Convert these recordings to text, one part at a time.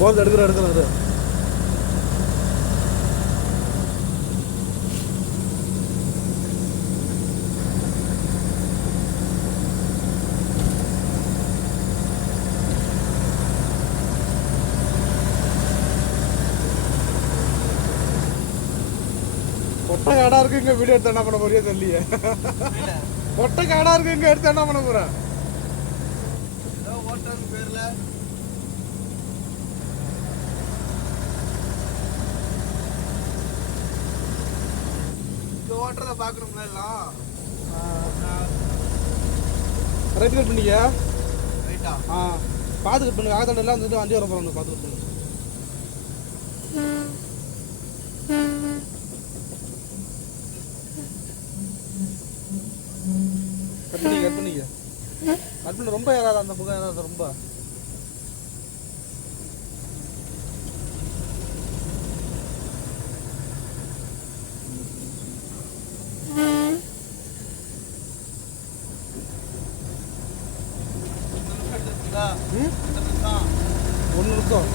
போகிறது எடுக்கிறது பொட்டை காடா இருக்கு இங்க வீடியோ எடுத்து என்ன பண்ண போறியோ தெரியலையே. பொட்டை காடா இருக்கு இங்க எடுத்து என்ன பண்ண போற? ஓட்டுறத பாக்கணும்ல எல்லாம். ரைட் கட் பண்ணிக்க. ரைட்டா? பாத்து கட் பண்ணுங்க. ஆகத்தோட எல்லாம் வந்துட்டு வண்டி வர போறோம். பாத்து கட் பண்ணுங்க. கட் பண்ணிக்க. கட் பண்ண ரொம்ப ஏறாத, அந்த முகம் ஏறாத ரொம்ப. ஒன்று நிமிஷம்.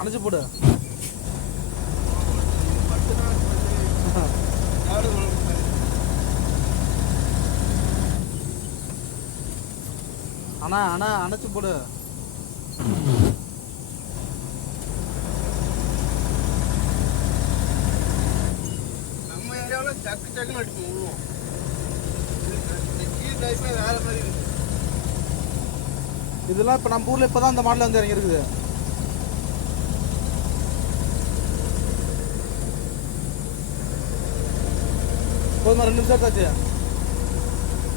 அணைச்சு போடு. அண்ணா அணைச்சு போடு. சக்கு சக்குன்னு அடிச்சு விடுவோம். கீழ் டைப்பே வேற மாதிரி இருக்கு. இதெல்லாம் இப்போ நம்ம ஊரில் இப்போ தான் இந்த மாடல் வந்து இறங்கி இருக்குது. போதுமா? 2 நிமிஷம் ஆச்சு.